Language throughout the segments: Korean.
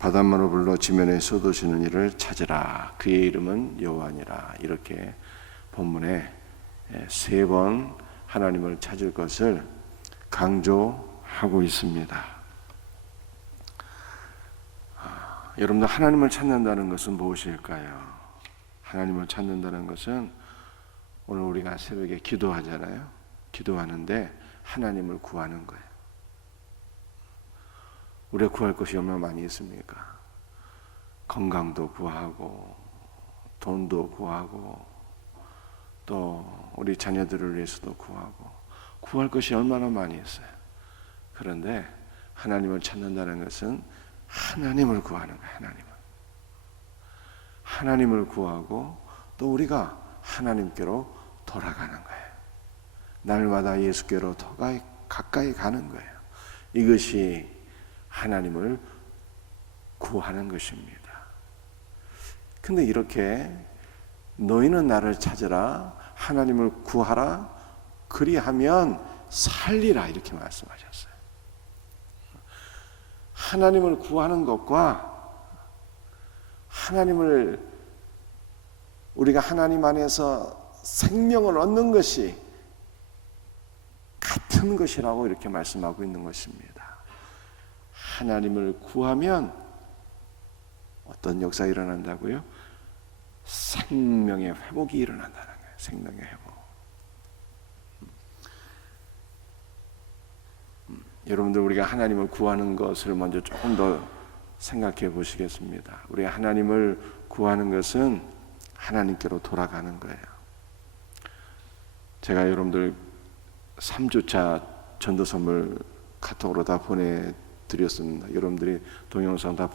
바닷물을 불러 지면에 쏟으시는 이를 찾으라. 그의 이름은 여호와니라. 이렇게 본문에 3번 하나님을 찾을 것을 강조하고 있습니다. 여러분들, 하나님을 찾는다는 것은 무엇일까요? 하나님을 찾는다는 것은 오늘 우리가 새벽에 기도하잖아요. 기도하는데 하나님을 구하는 거예요. 우리가 구할 것이 얼마나 많이 있습니까? 건강도 구하고 돈도 구하고 또 우리 자녀들을 위해서도 구하고 구할 것이 얼마나 많이 있어요. 그런데 하나님을 찾는다는 것은 하나님을 구하는 거예요. 하나님을 구하고 또 우리가 하나님께로 돌아가는 거예요. 날마다 예수께로 더 가까이 가는 거예요. 이것이 하나님을 구하는 것입니다. 근데 이렇게 너희는 나를 찾으라, 하나님을 구하라, 그리하면 살리라, 이렇게 말씀하셨어요. 하나님을 구하는 것과 우리가 하나님 안에서 생명을 얻는 것이 같은 것이라고 이렇게 말씀하고 있는 것입니다. 하나님을 구하면 어떤 역사가 일어난다고요? 생명의 회복이 일어난다는 거예요. 생명의 회복. 여러분들, 우리가 하나님을 구하는 것을 먼저 조금 더 생각해 보시겠습니다. 우리가 하나님을 구하는 것은 하나님께로 돌아가는 거예요. 제가 여러분들 3주차 전도선물 카톡으로 다 보내드렸습니다. 여러분들이 동영상 다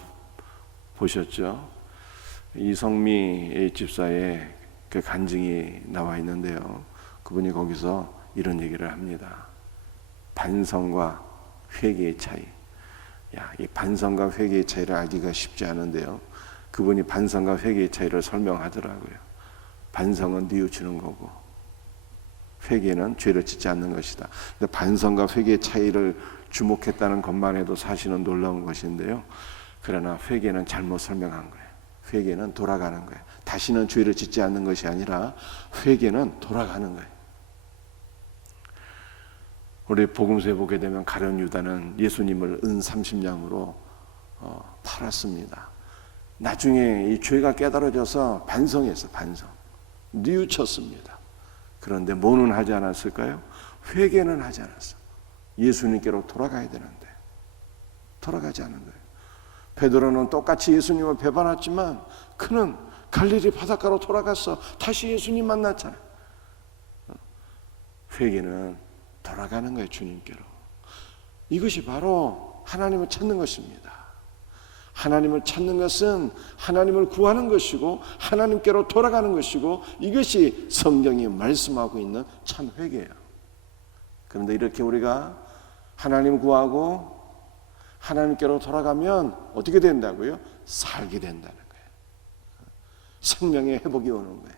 보셨죠? 이성미 집사의 그 간증이 나와 있는데요. 그분이 거기서 이런 얘기를 합니다. 반성과 회개의 차이. 이 반성과 회개의 차이를 알기가 쉽지 않은데요. 그분이 반성과 회개의 차이를 설명하더라고요. 반성은 뉘우치는 거고 회개는 죄를 짓지 않는 것이다. 근데 반성과 회개의 차이를 주목했다는 것만 해도 사실은 놀라운 것인데요. 그러나 회개는 잘못 설명한 거예요. 회개는 돌아가는 거예요. 다시는 죄를 짓지 않는 것이 아니라 회개는 돌아가는 거예요. 우리 복음서에 보게 되면 가룟 유다는 예수님을 은 30냥으로 팔았습니다. 나중에 이 죄가 깨달아져서 반성했어. 뉘우쳤습니다. 그런데 뭐는 하지 않았을까요? 회개는 하지 않았어. 예수님께로 돌아가야 되는데 돌아가지 않은 거예요. 베드로는 똑같이 예수님을 배반했지만 그는 갈릴리 바닷가로 돌아가서 다시 예수님 만났잖아요. 회개는 돌아가는 거예요. 주님께로. 이것이 바로 하나님을 찾는 것입니다. 하나님을 찾는 것은 하나님을 구하는 것이고 하나님께로 돌아가는 것이고 이것이 성경이 말씀하고 있는 참 회개예요. 그런데 이렇게 우리가 하나님 구하고 하나님께로 돌아가면 어떻게 된다고요? 살게 된다는 거예요. 생명의 회복이 오는 거예요.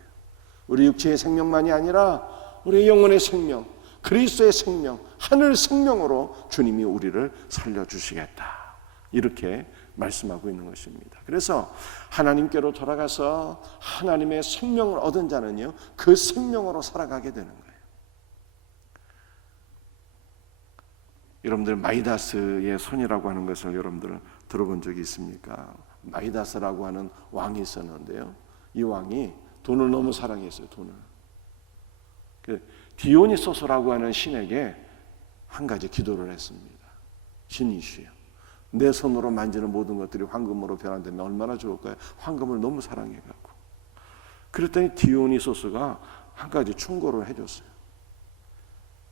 우리 육체의 생명만이 아니라 우리 영혼의 생명, 그리스도의 생명, 하늘 생명으로 주님이 우리를 살려주시겠다. 이렇게 말씀하고 있는 것입니다. 그래서 하나님께로 돌아가서 하나님의 생명을 얻은 자는요, 그 생명으로 살아가게 되는 거예요. 여러분들, 마이다스의 손이라고 하는 것을 여러분들 들어본 적이 있습니까? 마이다스라고 하는 왕이 있었는데요. 이 왕이 돈을 너무 사랑했어요. 돈을. 디오니소스라고 하는 신에게 한 가지 기도를 했습니다. 신이시여, 내 손으로 만지는 모든 것들이 황금으로 변환되면 얼마나 좋을까요? 황금을 너무 사랑해갖고. 그랬더니 디오니소스가 한 가지 충고를 해줬어요.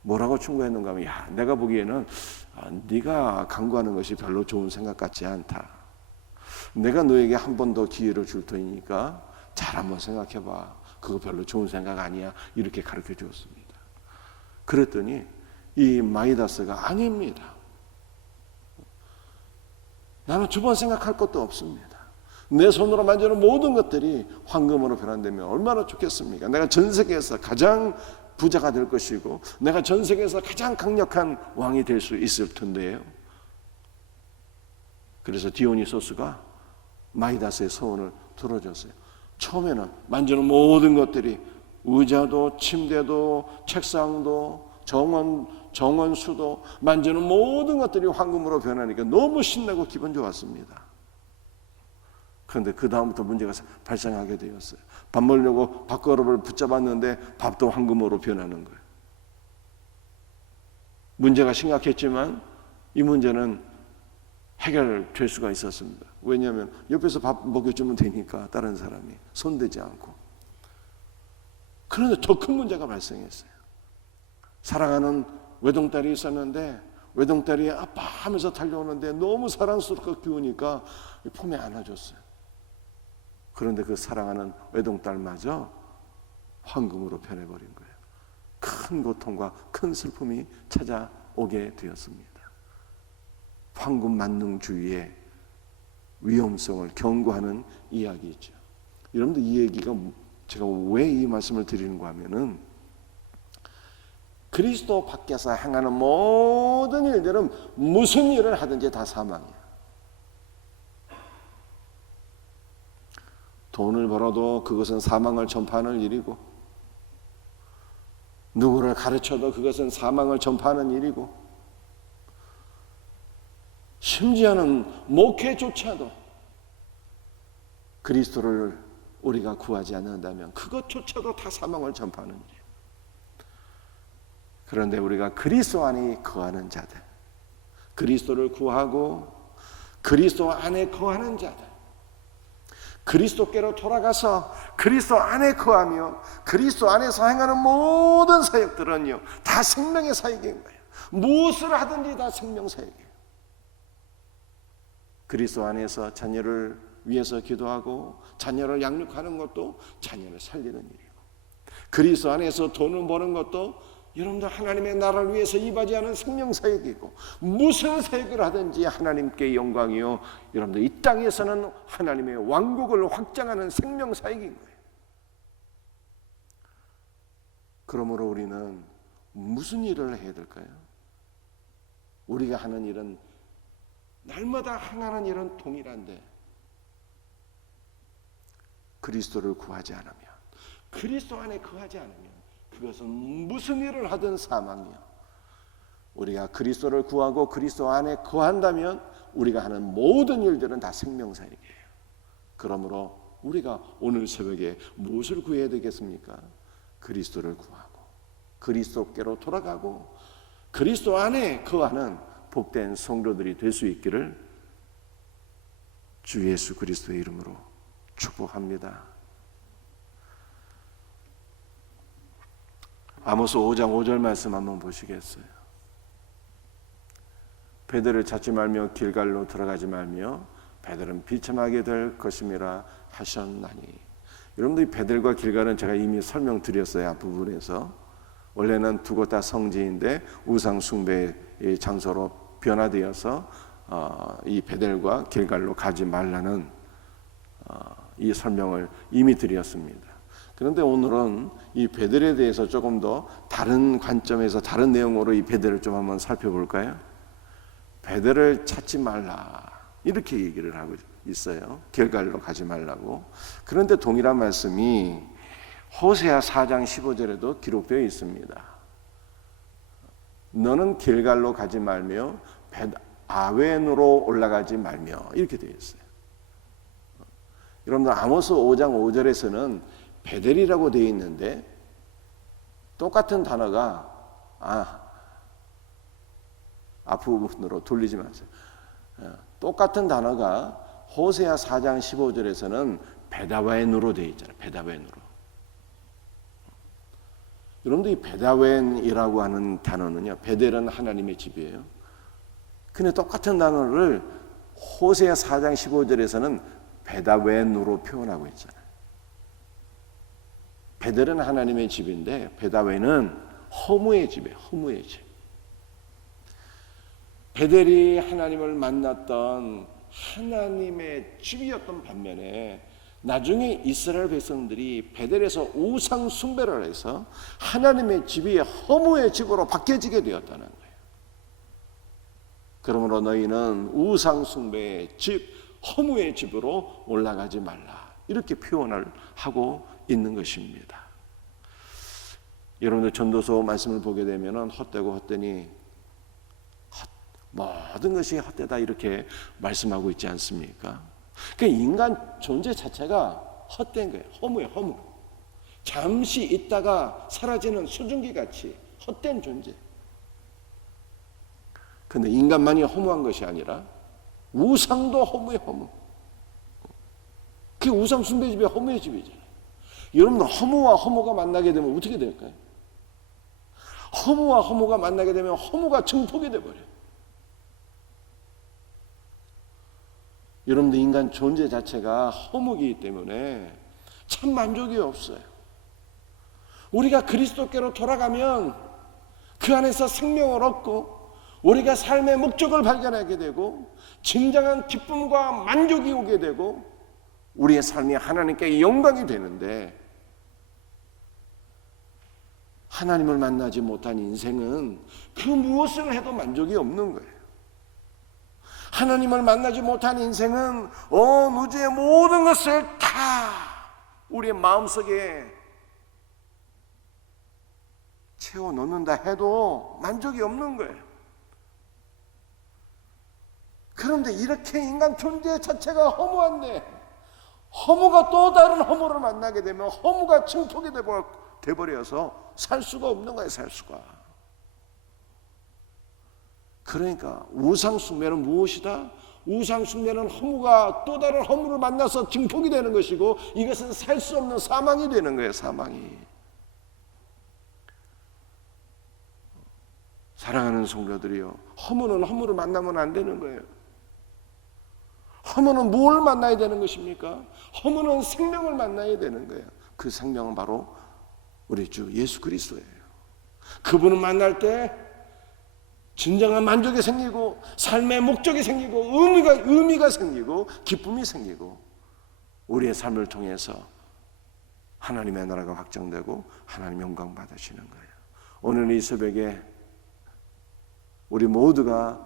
뭐라고 충고했는가 하면, 내가 보기에는 네가 간구하는 것이 별로 좋은 생각 같지 않다. 내가 너에게 한 번 더 기회를 줄 테니까 잘 한번 생각해봐. 그거 별로 좋은 생각 아니야. 이렇게 가르쳐 주었습니다. 그랬더니 이 마이다스가 아닙니다. 나는 두 번 생각할 것도 없습니다. 내 손으로 만지는 모든 것들이 황금으로 변환되면 얼마나 좋겠습니까? 내가 전 세계에서 가장 부자가 될 것이고 내가 전 세계에서 가장 강력한 왕이 될 수 있을 텐데요. 그래서 디오니소스가 마이다스의 소원을 들어줬어요. 처음에는 만지는 모든 것들이, 의자도 침대도 책상도 정원수도 만지는 모든 것들이 황금으로 변하니까 너무 신나고 기분 좋았습니다. 그런데 그 다음부터 문제가 발생하게 되었어요. 밥 먹으려고 밥그릇을 붙잡았는데 밥도 황금으로 변하는 거예요. 문제가 심각했지만 이 문제는 해결될 수가 있었습니다. 왜냐하면 옆에서 밥 먹여주면 되니까, 다른 사람이 손대지 않고. 그런데 더 큰 문제가 발생했어요. 사랑하는 외동딸이 있었는데 외동딸이 아빠 하면서 달려오는데 너무 사랑스럽고 귀우니까 품에 안아줬어요. 그런데 그 사랑하는 외동딸마저 황금으로 변해버린 거예요. 큰 고통과 큰 슬픔이 찾아오게 되었습니다. 황금 만능주의의 위험성을 경고하는 이야기죠. 여러분들, 이 얘기가 제가 왜 이 말씀을 드리는가 하면은, 그리스도 밖에서 행하는 모든 일들은 무슨 일을 하든지 다 사망이에요. 돈을 벌어도 그것은 사망을 전파하는 일이고, 누구를 가르쳐도 그것은 사망을 전파하는 일이고, 심지어는 목회조차도 그리스도를 우리가 구하지 않는다면 그것조차도 다 사망을 전파하는 일이에요. 그런데 우리가 그리스도 안에 거하는 자들, 그리스도를 구하고 그리스도 안에 거하는 자들, 그리스도께로 돌아가서 그리스도 안에 거하며 그리스도 안에서 행하는 모든 사역들은요, 다 생명의 사역인 거예요. 무엇을 하든지 다 생명 사역이에요. 그리스도 안에서 자녀를 위해서 기도하고 자녀를 양육하는 것도 자녀를 살리는 일이고, 그리스도 안에서 돈을 버는 것도 여러분들 하나님의 나라를 위해서 이바지하는 생명 사역이고, 무슨 사역을 하든지 하나님께 영광이요, 여러분들 이 땅에서는 하나님의 왕국을 확장하는 생명 사역인 거예요. 그러므로 우리는 무슨 일을 해야 될까요? 우리가 하는 일은, 날마다 행하는 일은 동일한데 그리스도를 구하지 않으면, 그리스도 안에 거하지 않으면 그것은 무슨 일을 하든 사망이요. 우리가 그리스도를 구하고 그리스도 안에 거한다면 우리가 하는 모든 일들은 다 생명사역이에요. 그러므로 우리가 오늘 새벽에 무엇을 구해야 되겠습니까? 그리스도를 구하고 그리스도께로 돌아가고 그리스도 안에 거하는 복된 성도들이 될 수 있기를 주 예수 그리스도의 이름으로 축복합니다. 아모스 5장 5절 말씀 한번 보시겠어요? 베델을 찾지 말며 길갈로 들어가지 말며 베델은 비참하게 될 것임이라 하셨나니. 여러분들, 베델과 길갈은 제가 이미 설명드렸어요. 앞부분에서. 원래는 두 곳 다 성지인데 우상 숭배의 장소로 변화되어서 이 베델과 길갈로 가지 말라는 이 설명을 이미 드렸습니다. 그런데 오늘은 이 베델에 대해서 조금 더 다른 관점에서 다른 내용으로 이 베델을 좀 한번 살펴볼까요? 베델을 찾지 말라, 이렇게 얘기를 하고 있어요. 길갈로 가지 말라고. 그런데 동일한 말씀이 호세아 4장 15절에도 기록되어 있습니다. 너는 길갈로 가지 말며 아웬으로 올라가지 말며, 이렇게 되어 있어요. 여러분들, 아모스 5장 5절에서는 베델이라고 되어 있는데 똑같은 단어가 앞부분으로 돌리지 마세요. 똑같은 단어가 호세아 4장 15절에서는 베다웬으로 되어 있잖아요. 베다웬으로. 여러분들, 이 베다웬이라고 하는 단어는요, 베델은 하나님의 집이에요. 근데 똑같은 단어를 호세아 4장 15절에서는 베다웬으로 표현하고 있잖아요. 베델은 하나님의 집인데 베다웬은 허무의 집이에요. 허무의 집. 베델이 하나님을 만났던 하나님의 집이었던 반면에 나중에 이스라엘 백성들이 베델에서 우상 숭배를 해서 하나님의 집이 허무의 집으로 바뀌어지게 되었다는 거예요. 그러므로 너희는 우상 숭배의 집 허무의 집으로 올라가지 말라. 이렇게 표현을 하고 있는 것입니다. 여러분들 전도서 말씀을 보게 되면 헛되고 헛되니 모든 것이 헛되다 이렇게 말씀하고 있지 않습니까? 그러니까 인간 존재 자체가 헛된 거예요. 허무예요. 허무. 잠시 있다가 사라지는 수증기 같이 헛된 존재. 그런데 인간만이 허무한 것이 아니라 우상도 허무의 허무. 그게 우상 숭배 집이 허무의 집이잖아요. 여러분, 허무와 허무가 만나게 되면 어떻게 될까요? 허무와 허무가 만나게 되면 허무가 증폭이 돼버려요. 여러분들, 인간 존재 자체가 허무이기 때문에 참 만족이 없어요. 우리가 그리스도께로 돌아가면 그 안에서 생명을 얻고 우리가 삶의 목적을 발견하게 되고 진정한 기쁨과 만족이 오게 되고 우리의 삶이 하나님께 영광이 되는데, 하나님을 만나지 못한 인생은 그 무엇을 해도 만족이 없는 거예요. 하나님을 만나지 못한 인생은 온 우주의 모든 것을 다 우리의 마음속에 채워 넣는다 해도 만족이 없는 거예요. 그런데 이렇게 인간 존재 자체가 허무한데 허무가 또 다른 허무를 만나게 되면 허무가 증폭이 돼버려서 살 수가 없는 거예요. 살 수가. 그러니까 우상 숭배는 무엇이다? 우상 숭배는 허무가 또 다른 허무를 만나서 증폭이 되는 것이고, 이것은 살 수 없는 사망이 되는 거예요. 사망이. 사랑하는 성도들이요, 허무는 허무를 만나면 안 되는 거예요. 허무는 뭘 만나야 되는 것입니까? 허무는 생명을 만나야 되는 거예요. 그 생명은 바로 우리 주 예수 그리스도예요. 그분을 만날 때 진정한 만족이 생기고 삶의 목적이 생기고 의미가 생기고 기쁨이 생기고 우리의 삶을 통해서 하나님의 나라가 확장되고 하나님 영광 받으시는 거예요. 오늘 이 새벽에 우리 모두가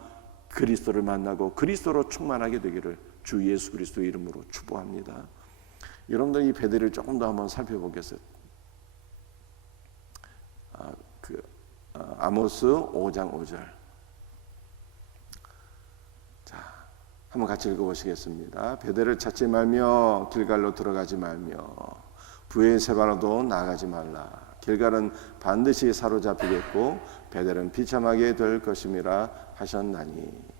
그리스도를 만나고 그리스도로 충만하게 되기를 주 예수 그리스도의 이름으로 축복합니다. 여러분들, 이 베드를 조금 더 한번 살펴보겠어요. 아모스 5장 5절. 자, 한번 같이 읽어보시겠습니다. 베델을 찾지 말며 길갈로 들어가지 말며 브에세바로도 나아가지 말라. 길갈은 반드시 사로잡히겠고 베델은 비참하게 될 것임이라 하셨나니.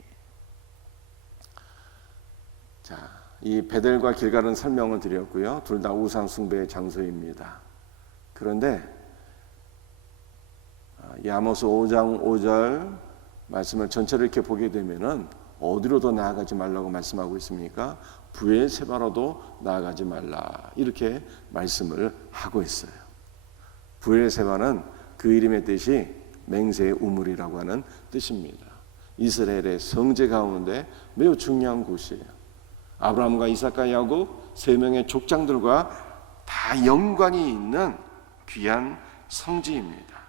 자, 이 베델과 길갈은 설명을 드렸고요. 둘 다 우상 숭배의 장소입니다. 그런데 이 아모스 5장 5절 말씀을 전체를 이렇게 보게 되면은 어디로도 나아가지 말라고 말씀하고 있습니까? 브엘세바로도 나아가지 말라, 이렇게 말씀을 하고 있어요. 브엘세바는 그 이름의 뜻이 맹세의 우물이라고 하는 뜻입니다. 이스라엘의 성제 가운데 매우 중요한 곳이에요. 아브라함과 이삭과 야곱 세 명의 족장들과 다 연관이 있는 귀한 성지입니다.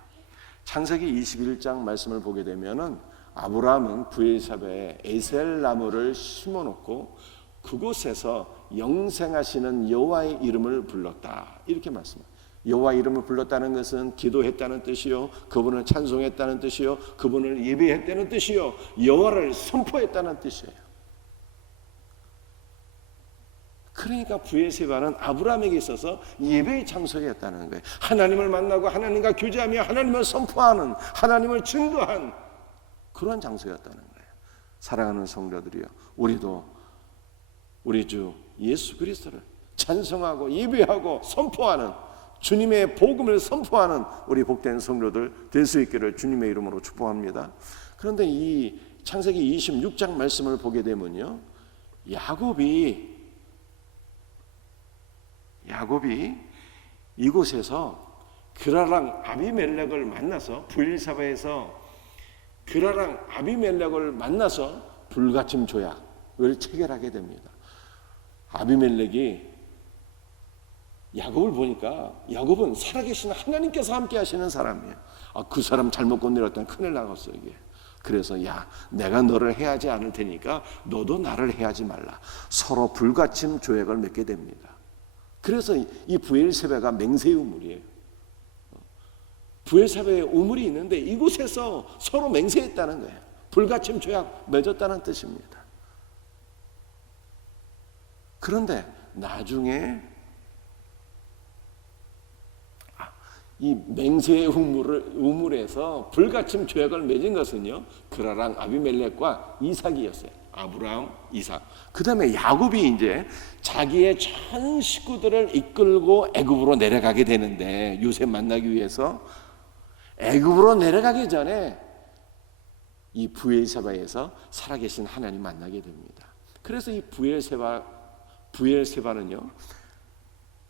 창세기 21장 말씀을 보게 되면은 아브라함은 브엘사베에 에셀 나무를 심어놓고 그곳에서 영생하시는 여호와의 이름을 불렀다, 이렇게 말씀합니다. 여호와 이름을 불렀다는 것은 기도했다는 뜻이요, 그분을 찬송했다는 뜻이요, 그분을 예배했다는 뜻이요, 여호와를 선포했다는 뜻이에요. 그러니까 브엘세바는 아브라함에게 있어서 예배의 장소였다는 거예요. 하나님을 만나고 하나님과 교제하며 하나님을 선포하는, 하나님을 증거한 그런 장소였다는 거예요. 사랑하는 성도들이요, 우리도 우리 주 예수 그리스도를 찬송하고 예배하고 선포하는, 주님의 복음을 선포하는 우리 복된 성도들 될 수 있기를 주님의 이름으로 축복합니다. 그런데 이 창세기 26장 말씀을 보게 되면요, 야곱이 이곳에서 그라랑 아비멜렉을 만나서, 브엘사바에서 그라랑 아비멜렉을 만나서 불가침 조약을 체결하게 됩니다. 아비멜렉이 야곱을 보니까 야곱은 살아계신 하나님께서 함께 하시는 사람이에요. 그 사람 잘못 건드렸다면 큰일 나겠어 이게. 그래서 야, 내가 너를 해하지 않을 테니까 너도 나를 해하지 말라. 서로 불가침 조약을 맺게 됩니다. 그래서 이 브엘세바가 맹세의 우물이에요. 브엘세바의 우물이 있는데 이곳에서 서로 맹세했다는 거예요. 불가침 조약 맺었다는 뜻입니다. 그런데 나중에 이 맹세의 우물에서 불가침 조약을 맺은 것은요, 그라랑 아비멜렉과 이삭이었어요. 아브라함, 이삭. 그 다음에 야곱이 이제 자기의 전 식구들을 이끌고 애굽으로 내려가게 되는데, 요셉 만나기 위해서 애굽으로 내려가기 전에 이 브엘세바에서 살아계신 하나님 만나게 됩니다. 그래서 이 브엘세바는요,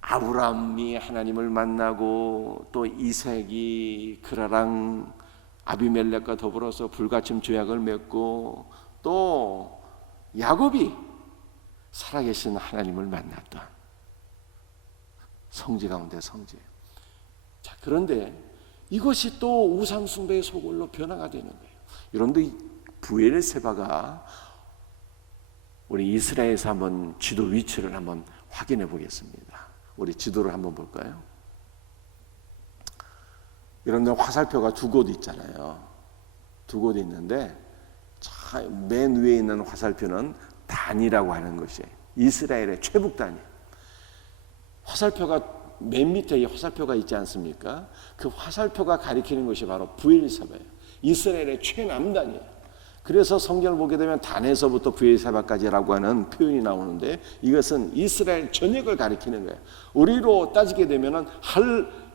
아브라함이 하나님을 만나고 또 이삭이 그라랑 아비멜렉과 더불어서 불가침 조약을 맺고 또 야곱이 살아계신 하나님을 만났던 성지 가운데 성지예요. 자, 그런데 이것이 또 우상 숭배의 소굴로 변화가 되는 거예요. 여러분들, 브엘세바가 우리 이스라엘에서 한번 지도 위치를 한번 확인해 보겠습니다. 우리 지도를 한번 볼까요? 여러분들, 화살표가 두 곳 있잖아요. 두 곳 있는데 맨 위에 있는 화살표는 단이라고 하는 것이에요. 이스라엘의 최북단이에요. 화살표가 맨 밑에 화살표가 있지 않습니까? 그 화살표가 가리키는 것이 바로 브엘세바예요. 이스라엘의 최남단이에요. 그래서 성경을 보게 되면 단에서부터 브엘세바까지라고 하는 표현이 나오는데, 이것은 이스라엘 전역을 가리키는 거예요. 우리로 따지게 되면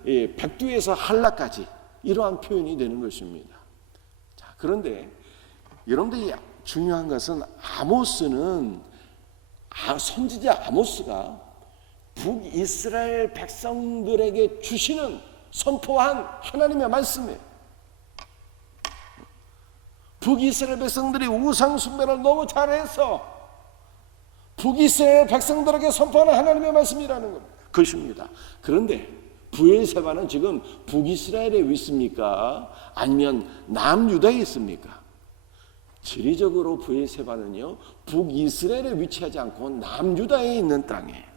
백두에서 할라까지 이러한 표현이 되는 것입니다. 자, 그런데 여러분들이 중요한 것은 아모스는 선지자 아모스가 북이스라엘 백성들에게 주시는 선포한 하나님의 말씀이에요. 북이스라엘 백성들이 우상 숭배를 너무 잘해서 북이스라엘 백성들에게 선포하는 하나님의 말씀이라는 것입니다. 그런데 브엘세바는 지금 북이스라엘에 있습니까? 아니면 남유다에 있습니까? 지리적으로 브엘세바는요, 북이스라엘에 위치하지 않고 남유다에 있는 땅이에요.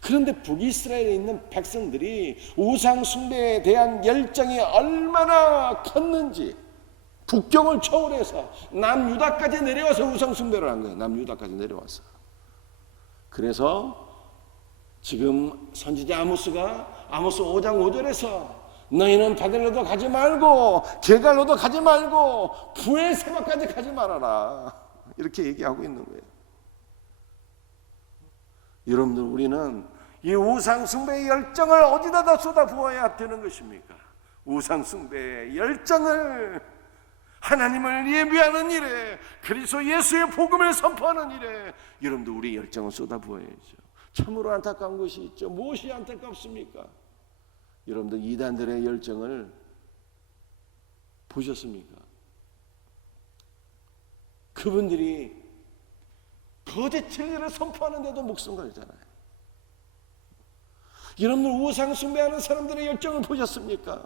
그런데 북이스라엘에 있는 백성들이 우상 숭배에 대한 열정이 얼마나 컸는지 국경을 초월해서 남유다까지 내려와서 우상 숭배를 한 거예요. 남유다까지 내려와서. 그래서 지금 선지자 아모스 5장 5절에서 너희는 바벨론도 가지 말고 길갈로도 가지 말고 브엘세바까지 가지 말아라, 이렇게 얘기하고 있는 거예요. 여러분들, 우리는 이 우상 숭배의 열정을 어디다 다 쏟아부어야 되는 것입니까? 우상 숭배의 열정을 하나님을 예비하는 일에, 그리스도 예수의 복음을 선포하는 일에 여러분들 우리 열정을 쏟아부어야죠. 참으로 안타까운 것이 있죠. 무엇이 안타깝습니까? 여러분들, 이단들의 열정을 보셨습니까? 그분들이 거짓 진리를 선포하는데도 목숨 걸잖아요. 여러분들, 우상 숭배하는 사람들의 열정을 보셨습니까?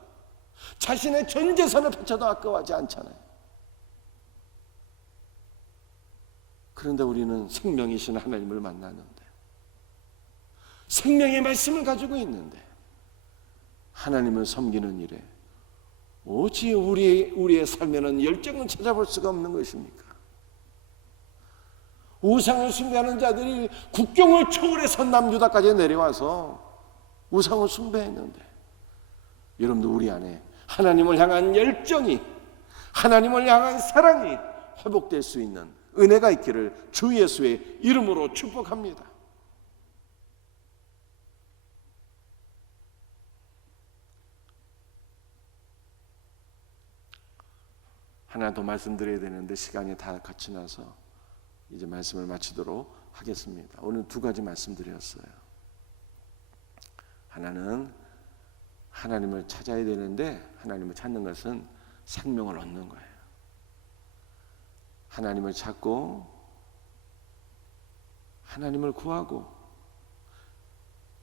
자신의 전 재산을 바쳐도 아까워하지 않잖아요. 그런데 우리는 생명이신 하나님을 만나는데, 생명의 말씀을 가지고 있는데 하나님을 섬기는 일에 오직 우리의 삶에는 열정을 찾아볼 수가 없는 것입니까? 우상을 숭배하는 자들이 국경을 초월해서 남유다까지 내려와서 우상을 숭배했는데, 여러분들, 우리 안에 하나님을 향한 열정이, 하나님을 향한 사랑이 회복될 수 있는 은혜가 있기를 주 예수의 이름으로 축복합니다. 하나 더 말씀드려야 되는데 시간이 다 같이 나서 이제 말씀을 마치도록 하겠습니다. 오늘 두 가지 말씀드렸어요. 하나는 하나님을 찾아야 되는데, 하나님을 찾는 것은 생명을 얻는 거예요. 하나님을 찾고 하나님을 구하고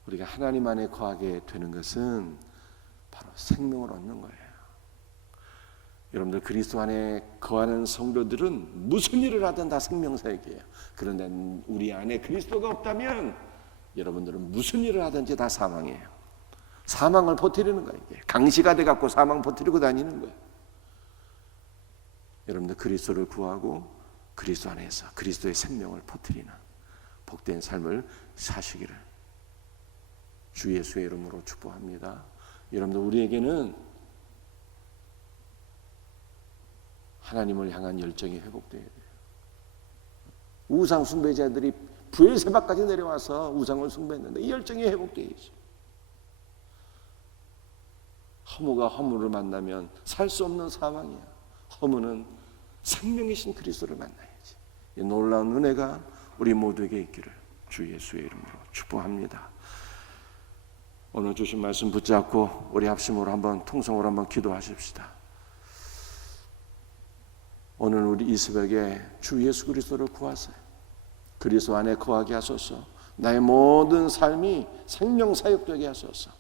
우리가 하나님 안에 거하게 되는 것은 바로 생명을 얻는 거예요. 여러분들 그리스도 안에 거하는 성도들은 무슨 일을 하든 다 생명사역이에요. 그런데 우리 안에 그리스도가 없다면 여러분들은 무슨 일을 하든지 다 사망이에요. 사망을 버티려는 거예요. 강시가 돼갖고 사망 버티려고 다니는 거예요. 여러분들 그리스도를 구하고 그리스도 안에서 그리스도의 생명을 퍼뜨리는 복된 삶을 사시기를 주 예수의 이름으로 축복합니다. 여러분들 우리에게는 하나님을 향한 열정이 회복되어야 돼요. 우상 숭배자들이 브엘세바까지 내려와서 우상을 숭배했는데 이 열정이 회복되어야죠. 허무가 허무를 만나면 살 수 없는 사망이야. 허무는 생명이신 그리스도를 만나야지. 이 놀라운 은혜가 우리 모두에게 있기를 주 예수의 이름으로 축복합니다. 오늘 주신 말씀 붙잡고 우리 합심으로 한번 통성으로 한번 기도하십시다. 오늘 우리 이 새벽에 주 예수 그리스도를 구하세요. 그리스도 안에 거하게 하소서. 나의 모든 삶이 생명사역되게 하소서.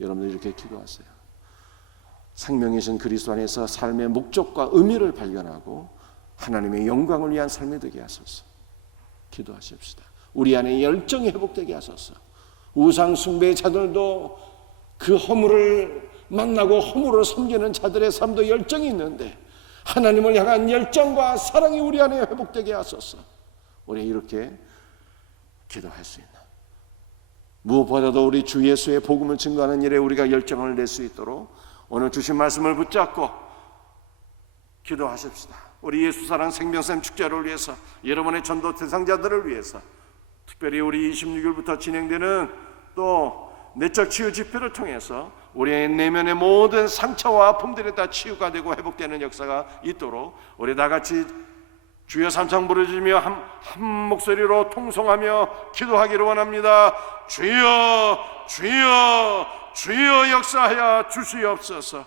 여러분들 이렇게 기도하세요. 생명이신 그리스도 안에서 삶의 목적과 의미를 발견하고 하나님의 영광을 위한 삶이 되게 하소서. 기도하십시다. 우리 안에 열정이 회복되게 하소서. 우상 숭배의 자들도 그 허물을 만나고 허물을 섬기는 자들의 삶도 열정이 있는데 하나님을 향한 열정과 사랑이 우리 안에 회복되게 하소서. 우리 이렇게 기도할 수 있나? 무엇보다도 우리 주 예수의 복음을 증거하는 일에 우리가 열정을 낼 수 있도록 오늘 주신 말씀을 붙잡고 기도하십시다. 우리 예수 사랑 생명샘 축제를 위해서, 여러분의 전도 대상자들을 위해서, 특별히 우리 26일부터 진행되는 또 내적 치유 집회를 통해서 우리의 내면의 모든 상처와 아픔들이 다 치유가 되고 회복되는 역사가 있도록 우리 다 같이 주여 삼창 부르짖으며 한 목소리로 통성하며 기도하기를 원합니다. 주여 주여 주여 역사하여 주시옵소서.